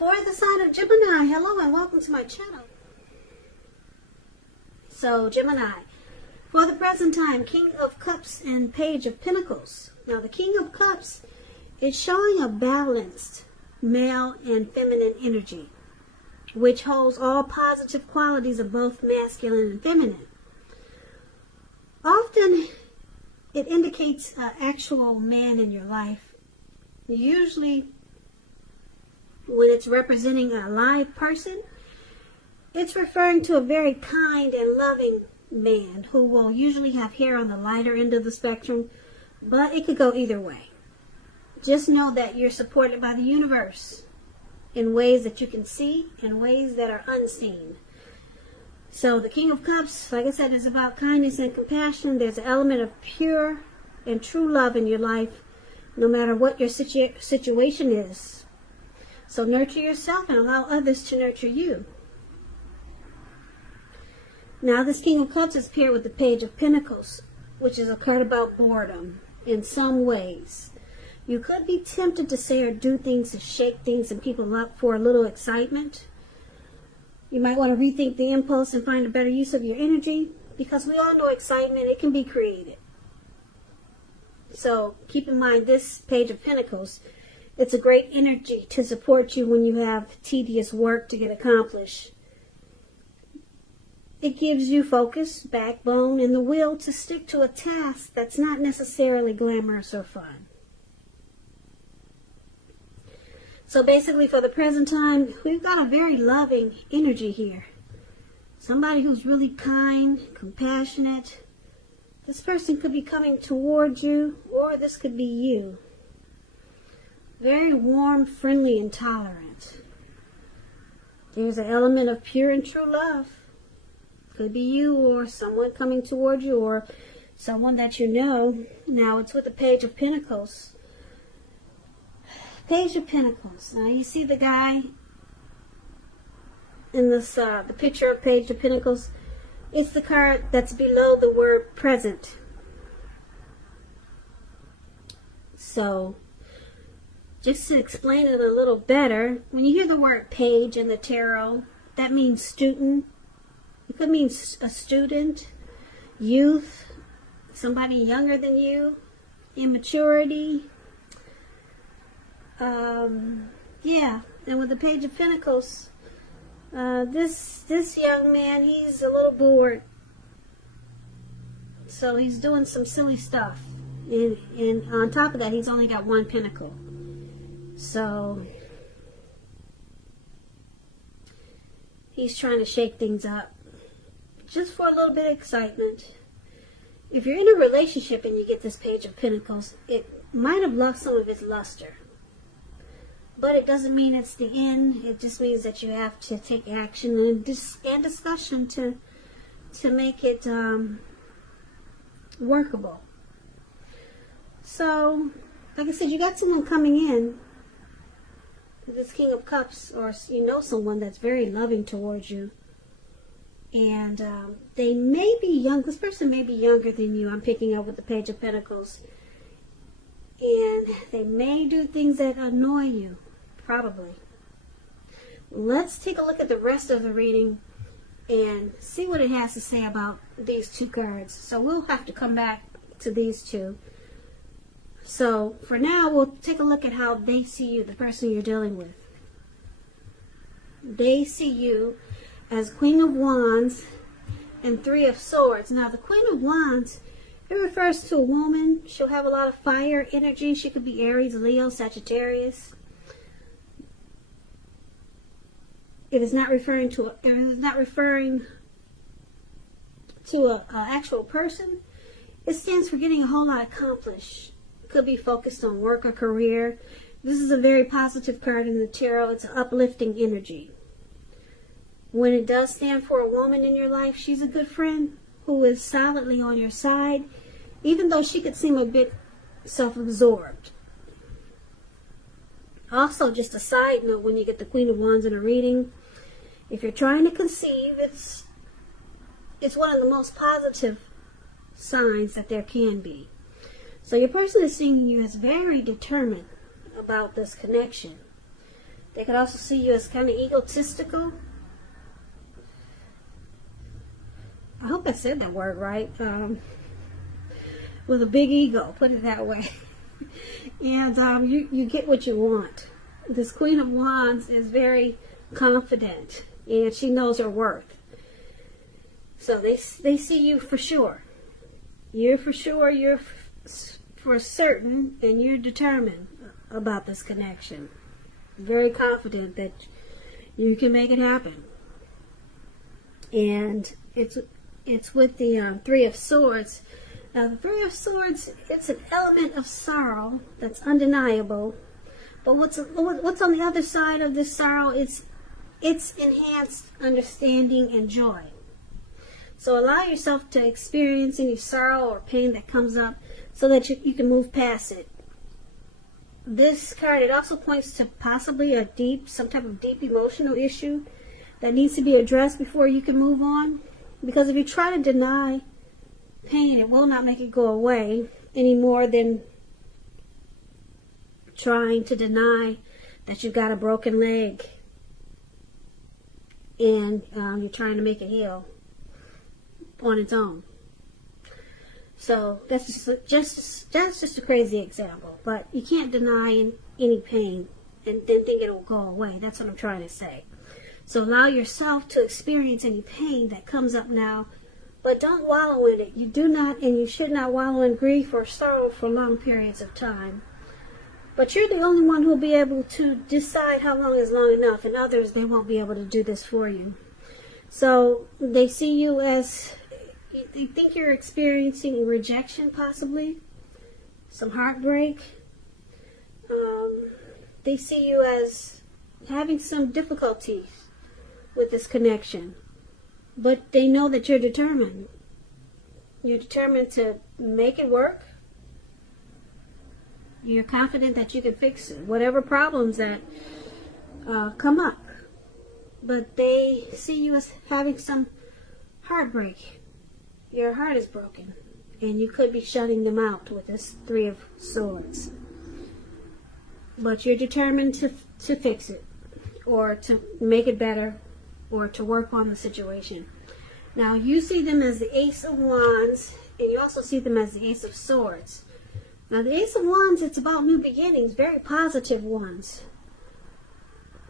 For the sign of Gemini, hello and welcome to my channel. So, Gemini, for the present time, King of Cups and Page of Pentacles. Now, the King of Cups is showing a balanced male and feminine energy, which holds all positive qualities of both masculine and feminine. Often, it indicates an actual man in your life. Usually, when it's representing a live person, it's referring to a very kind and loving man who will usually have hair on the lighter end of the spectrum, but it could go either way. Just know that you're supported by the universe in ways that you can see and ways that are unseen. So the King of Cups, like I said, is about kindness and compassion. There's an element of pure and true love in your life, no matter what your situation is. So nurture yourself and allow others to nurture you. Now this King of Cups is paired with the Page of Pentacles, which is a card about boredom in some ways. You could be tempted to say or do things to shake things and people up for a little excitement. You might want to rethink the impulse and find a better use of your energy, because we all know excitement, it can be created. So keep in mind this Page of Pentacles, it's a great energy to support you when you have tedious work to get accomplished. It gives you focus, backbone, and the will to stick to a task that's not necessarily glamorous or fun. So basically, for the present time, we've got a very loving energy here. Somebody who's really kind, compassionate. This person could be coming toward you, or this could be you. Very warm, friendly, and tolerant. There's an element of pure and true love. Could be you or someone coming toward you or someone that you know. Now it's with the Page of Pentacles. Page of Pentacles. Now you see the guy in this, the picture of Page of Pentacles. It's the card that's below the word present. So, just to explain it a little better, when you hear the word page in the tarot, that means student. It could mean a student, youth, somebody younger than you, immaturity. Yeah, and with the Page of Pentacles, this young man, he's a little bored. So he's doing some silly stuff. And on top of that, he's only got one pentacle. So he's trying to shake things up just for a little bit of excitement. If you're in a relationship and you get this Page of Pentacles, it might have lost some of its luster. But it doesn't mean it's the end. It just means that you have to take action and discussion to make it workable. So, like I said, you got someone coming in, this King of Cups, or you know someone that's very loving towards you. And they may be young. This person may be younger than you. I'm picking up with the Page of Pentacles. And they may do things that annoy you. Probably. Let's take a look at the rest of the reading and see what it has to say about these two cards. So we'll have to come back to these two. So for now, we'll take a look at how they see you, the person you're dealing with. They see you as Queen of Wands and Three of Swords. Now the Queen of Wands, it refers to a woman. She'll have a lot of fire energy. She could be Aries, Leo, Sagittarius. It is not referring to an actual person. It stands for getting a whole lot accomplished. Could be focused on work or career. This is a very positive card in the tarot. It's an uplifting energy. When it does stand for a woman in your life, she's a good friend who is solidly on your side, even though she could seem a bit self-absorbed. Also, just a side note, when you get the Queen of Wands in a reading, if you're trying to conceive, it's one of the most positive signs that there can be. So your person is seeing you as very determined about this connection. They could also see you as kind of egotistical. I hope I said that word right. With a big ego, put it that way. And you get what you want. This Queen of Wands is very confident, and she knows her worth. So they see you for sure. You're for sure, you're for certain, and you're determined about this connection. Very confident that you can make it happen. And it's with the Three of Swords. Now, the Three of Swords, it's an element of sorrow that's undeniable. But what's on the other side of this sorrow? It's enhanced understanding and joy. So allow yourself to experience any sorrow or pain that comes up so that you can move past it. This card, it also points to possibly some type of deep emotional issue that needs to be addressed before you can move on. Because if you try to deny pain, it will not make it go away any more than trying to deny that you've got a broken leg and you're trying to make it heal on its own. So that's just a crazy example, but you can't deny any pain and then think it'll go away. That's what I'm trying to say. So allow yourself to experience any pain that comes up now, but don't wallow in it. You do not and you should not wallow in grief or sorrow for long periods of time. But you're the only one who will be able to decide how long is long enough, and others, they won't be able to do this for you. So they see you as, they think you're experiencing rejection, possibly some heartbreak. They see you as having some difficulties with this connection, but they know that you're determined. You're determined to make it work. You're confident that you can fix whatever problems that come up. But they see you as having some heartbreak. Your heart is broken, and you could be shutting them out with this Three of Swords. But you're determined to fix it, or to make it better, or to work on the situation. Now, you see them as the Ace of Wands, and you also see them as the Ace of Swords. Now, the Ace of Wands, it's about new beginnings, very positive ones.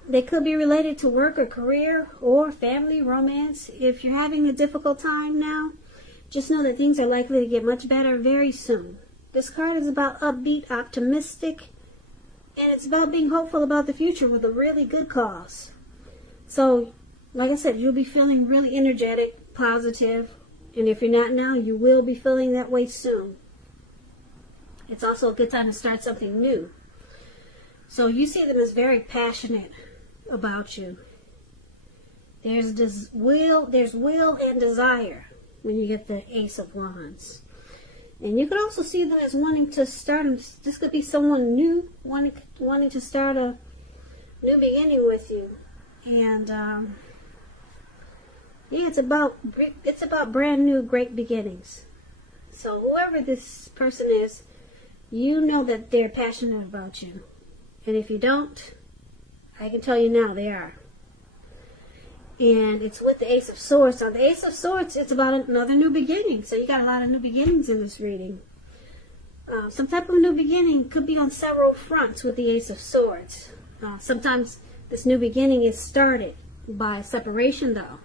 They could be related to work or career or family, romance. If you're having a difficult time now, just know that things are likely to get much better very soon. This card is about upbeat, optimistic, and it's about being hopeful about the future with a really good cause. So, like I said, you'll be feeling really energetic, positive, and if you're not now, you will be feeling that way soon. It's also a good time to start something new. So you see them as very passionate about you. There's will and desire when you get the Ace of Wands. And you could also see them as wanting to start, this could be someone new, wanting to start a new beginning with you. And yeah, it's about brand new, great beginnings. So whoever this person is, you know that they're passionate about you. And if you don't, I can tell you now they are. And it's with the Ace of Swords. Now, the Ace of Swords, it's about another new beginning. So you got a lot of new beginnings in this reading. Some type of new beginning could be on several fronts with the Ace of Swords. Sometimes this new beginning is started by separation, though.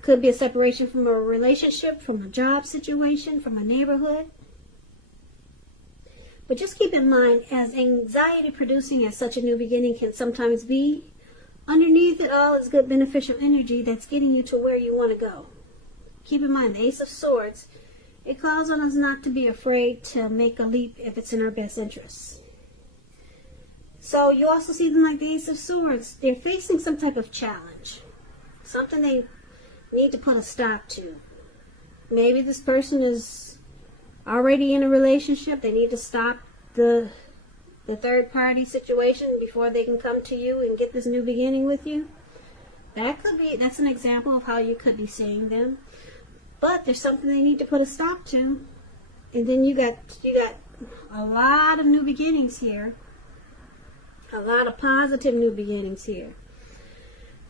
Could be a separation from a relationship, from a job situation, from a neighborhood. But just keep in mind, as anxiety-producing as such a new beginning can sometimes be, underneath it all is good beneficial energy that's getting you to where you want to go. Keep in mind, the Ace of Swords, it calls on us not to be afraid to make a leap if it's in our best interests. So you also see them like the Ace of Swords. They're facing some type of challenge, something they need to put a stop to. Maybe this person is already in a relationship. They need to stop the third party situation before they can come to you and get this new beginning with you. That's an example of how you could be seeing them. But there's something they need to put a stop to. And then you got a lot of new beginnings here. A lot of positive new beginnings here.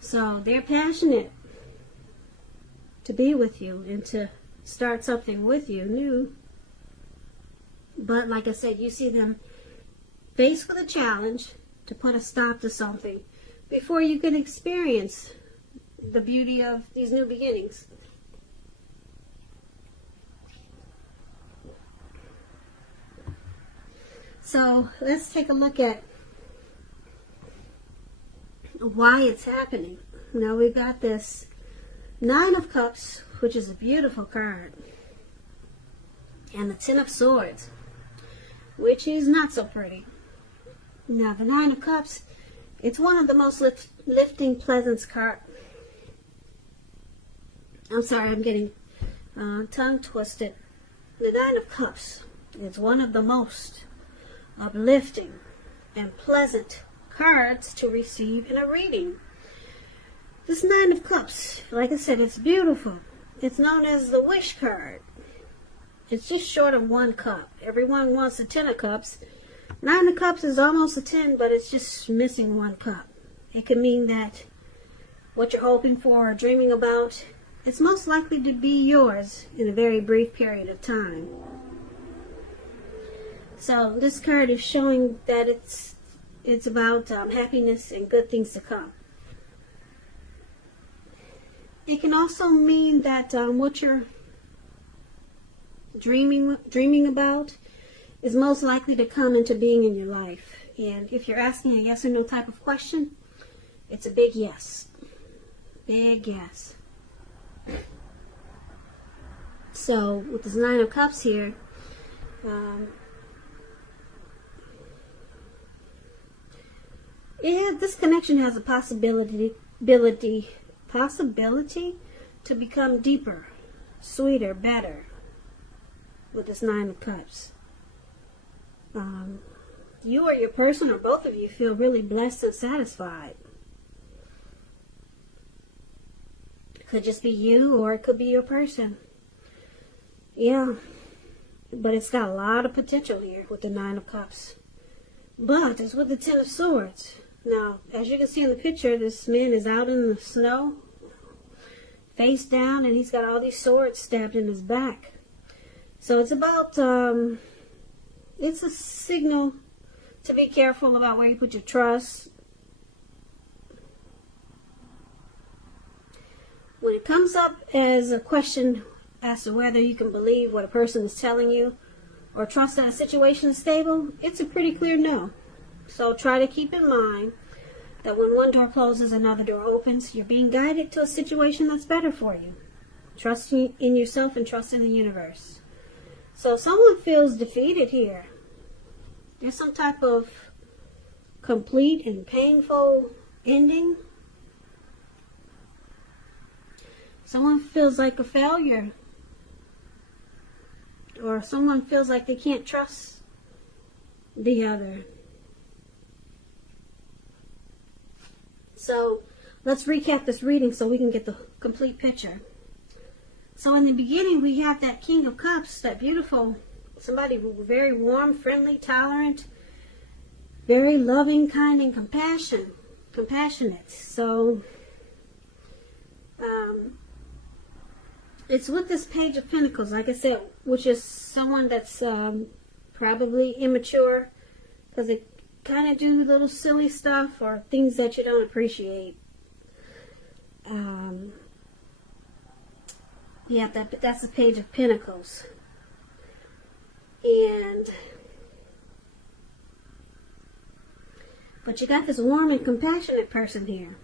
So they're passionate to be with you and to start something with you new. But like I said, you see them faced with a challenge to put a stop to something before you can experience the beauty of these new beginnings. So let's take a look at why it's happening. Now we've got this Nine of Cups, which is a beautiful card, and the Ten of Swords, which is not so pretty. Now the Nine of Cups, it's one of the most lifting, pleasant cards. I'm sorry, I'm getting tongue twisted. The Nine of Cups is one of the most uplifting and pleasant cards to receive in a reading. This Nine of Cups, like I said, it's beautiful. It's known as the wish card. It's just short of one cup. Everyone wants a Ten of Cups. Nine of Cups is almost a 10, but it's just missing one cup. It could mean that what you're hoping for or dreaming about, it's most likely to be yours in a very brief period of time. So this card is showing that it's about happiness and good things to come. It can also mean that what you're dreaming about is most likely to come into being in your life. And if you're asking a yes or no type of question, it's a big yes. Big yes. So with this Nine of Cups here, this connection has a possibility to become deeper, sweeter, better with this Nine of Cups. You or your person or both of you feel really blessed and satisfied. It could just be you or it could be your person. Yeah, but it's got a lot of potential here with the Nine of Cups. But it's with the Ten of Swords. Now, as you can see in the picture, this man is out in the snow, face down, and he's got all these swords stabbed in his back. So it's about, it's a signal to be careful about where you put your trust. When it comes up as a question as to whether you can believe what a person is telling you or trust that a situation is stable, it's a pretty clear no. So try to keep in mind that when one door closes, another door opens. You're being guided to a situation that's better for you. Trust in yourself and trust in the universe. So someone feels defeated here. There's some type of complete and painful ending. Someone feels like a failure. Or someone feels like they can't trust the other. So let's recap this reading so we can get the complete picture. So in the beginning we have that King of Cups, that beautiful, somebody very warm, friendly, tolerant, very loving, kind, and compassionate. So it's with this Page of Pentacles, like I said, which is someone that's probably immature because they kind of do little silly stuff or things that you don't appreciate. Yeah, that's the Page of Pentacles. But you got this warm and compassionate person here.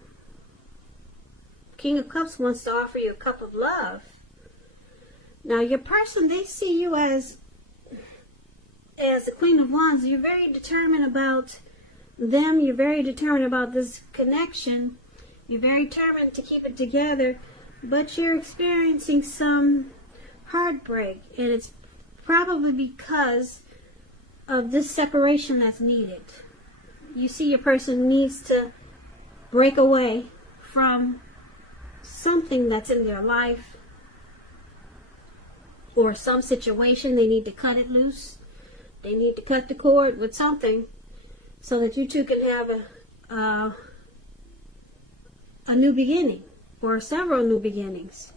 King of Cups wants to offer you a cup of love. Now your person, they see you as the Queen of Wands. You're very determined about them. You're very determined about this connection. You're very determined to keep it together. But you're experiencing some heartbreak. And it's probably because of this separation that's needed. You see your person needs to break away from something that's in their life or some situation. They need to cut it loose. They need to cut the cord with something. so that you two can have a new beginning, or several new beginnings.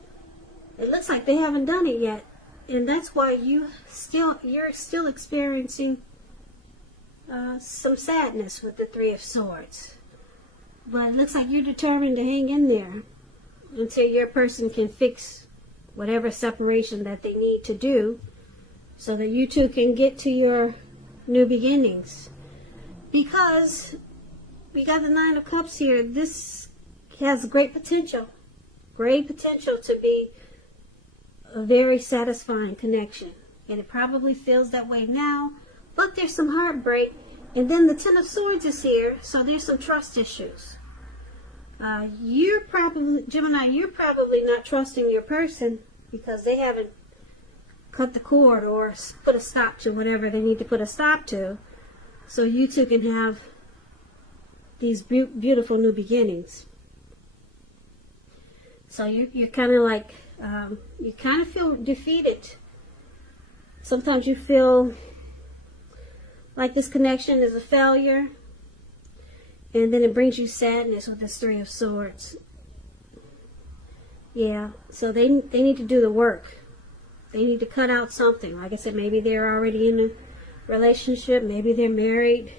It looks like they haven't done it yet, and that's why you're still experiencing some sadness with the Three of Swords. But it looks like you're determined to hang in there until your person can fix whatever separation that they need to do, so that you two can get to your new beginnings. Because we got the Nine of Cups here. This has great potential to be a very satisfying connection. And it probably feels that way now, but there's some heartbreak. And then the Ten of Swords is here, so there's some trust issues. Gemini, you're probably not trusting your person because they haven't cut the cord or put a stop to whatever they need to put a stop to, so you two can have these beautiful new beginnings. So you're kind of like, you kind of feel defeated. Sometimes you feel like this connection is a failure, and then it brings you sadness with this Three of Swords. Yeah, so they need to do the work. They need to cut out something. Like I said, maybe they're already in a relationship. Maybe they're married.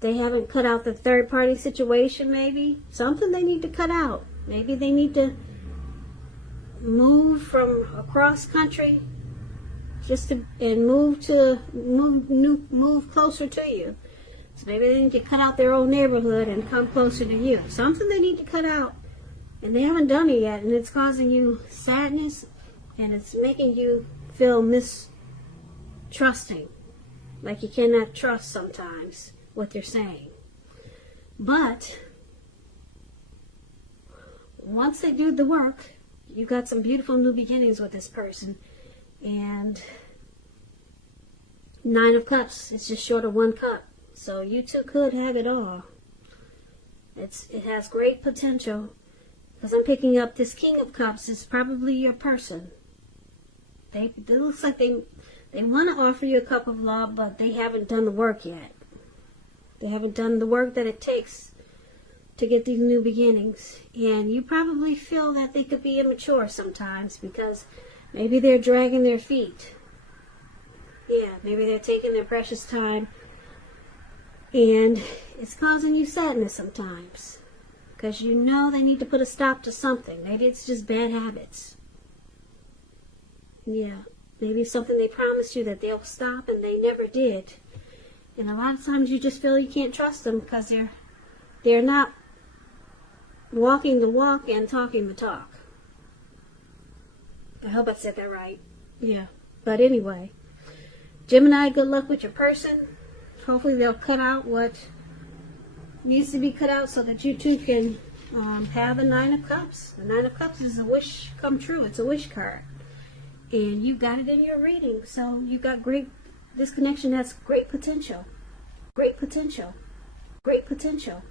They haven't cut out the third party situation, maybe. Something they need to cut out. Maybe they need to move from across country and move closer to you. So maybe they need to cut out their own neighborhood and come closer to you. Something they need to cut out, and they haven't done it yet, and it's causing you sadness, and it's making you feel mistrusting, like you cannot trust sometimes what they're saying. But once they do the work, you got some beautiful new beginnings with this person. And Nine of Cups, it's just short of one cup. So you two could have it all. It has great potential, because I'm picking up this King of Cups is probably your person. It looks like they want to offer you a cup of love, but they haven't done the work yet. They haven't done the work that it takes to get these new beginnings. And you probably feel that they could be immature sometimes, because maybe they're dragging their feet. Yeah, maybe they're taking their precious time, and it's causing you sadness sometimes, because you know they need to put a stop to something. Maybe it's just bad habits. Yeah, maybe something they promised you that they'll stop and they never did. And a lot of times you just feel you can't trust them because they're not walking the walk and talking the talk. I hope I said that right. Yeah. But anyway, Gemini, good luck with your person. Hopefully they'll cut out what needs to be cut out so that you two can have the Nine of Cups. The Nine of Cups is a wish come true. It's a wish card. And you got it in your reading. So you got this connection has great potential. Great potential. Great potential.